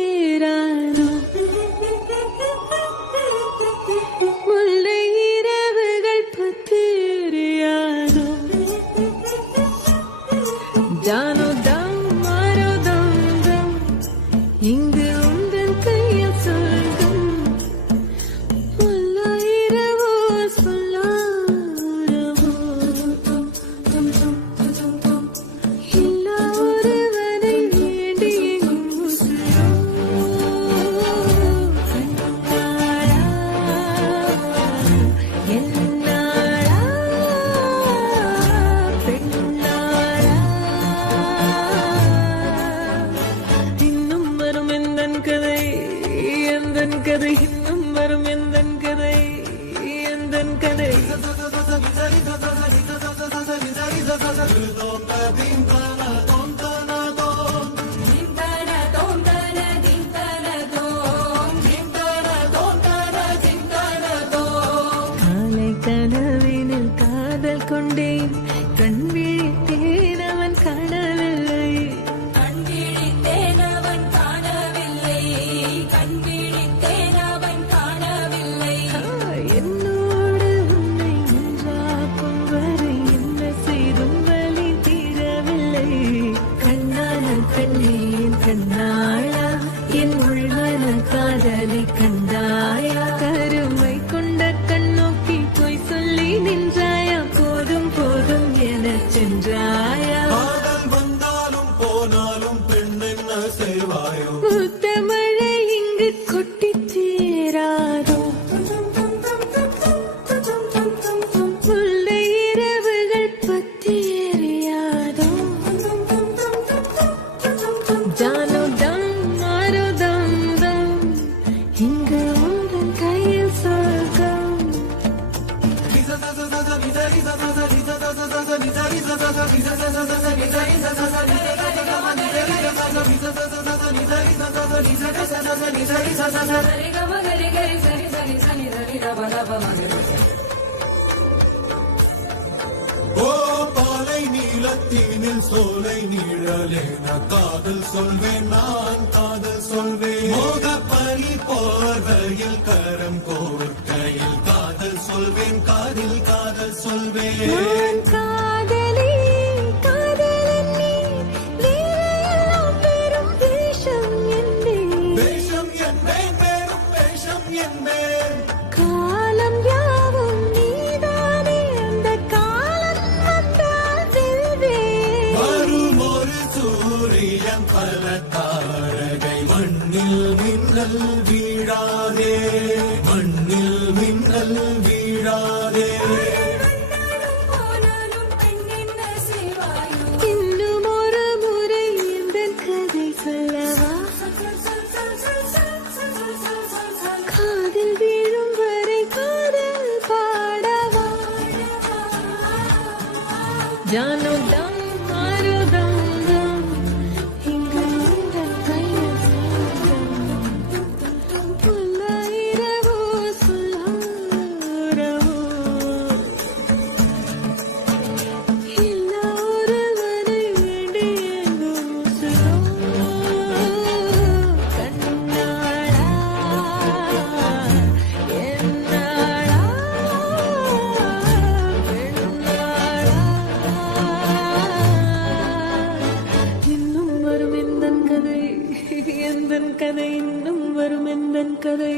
தீராதோ முல்லை இரவுகள் பத்தெரியாதோ ஜானோ தம் மாரோ தம் தம் இங்கு உந்தன் கையில் சொர்க்கம் முல்லை இரவோ சொல்லாரவோ இல்லா ஒருவனை வேண்டி உசுரோ கண்ணாளா என்னாளா பெண்ணாளா இன்னும் வரும் எந்தன் கதை எந்தன் கதை இன்னும் வரும் எந்தன் கதை எந்தன் கதை காலை கனவினில் காதல் கொண்டேன் கண் விழித்தேன் அவன் காணவில்லை என்னோடு உன்னை ஒன்றாக்கும் வரை என்ன செய்தும் வலி தீரவில்லை கண்ணான பெண்ணே என் கண்ணாளா என் உள்மன காதலை கண்டாயா கருமை கொண்ட கண்ணோக்கி பொய் சொல்லி நின்றாயா போதும் போதும் எனச் சென்றாயா காதல் வந்தாலும் போனாலும் பெண்ணென்ன செய்வாயோ முத்தமழை இங்கு கொட்டித் தீராதோ முல்லை இரவுகள் பத்தி எரியாதோ ஜானோ தம் மாரோ தம் தம் இங்கு உந்தன் கையில் சொர்க்கம் ஓ பாலை நீலத்தீனில் சோலை நீழலே நான் காதல் சொல்வேன் நான் காதல் சொல்வேன் மோக பனி போர்வையில் கரம் கோர்க்கையில் காதல் சொல்வேன் காதில் காதல் சொல்வேன் நான் காதலி காதலன் நீ வேலையெல்லாம் பெரும் வேஷம் என்பேன் வேஷம் என்பேன் பேரும் வேஷம் என்பேன் காலம் யாவும் நீதானே அந்த காலம் வந்தால் வெல்வேன் வரும் ஒரு சூரியன் பல தாரகை மண்ணில் மின்னல் வீழாதே மண்ணில் மின்னல் வீழாதே இன்னும் ஒரு முறை இந்த கதை சொல்லவா காதில் வீழும் வரை காதல் பாடவா ஜானோ தம் மாரோ தம் தம் இங்கு உந்தன் கையில் சொர்க்கம் முல்லை இரவோ சொல்லாரவோ இல்லா ஒருவனை வேண்டி எங்கும் உசுரோ கண்ணாளா என்னாளா பெண்ணாளா இன்னும் வரும் எந்தன் கதை எந்தன் கதை இன்னும் வரும் எந்தன் கதை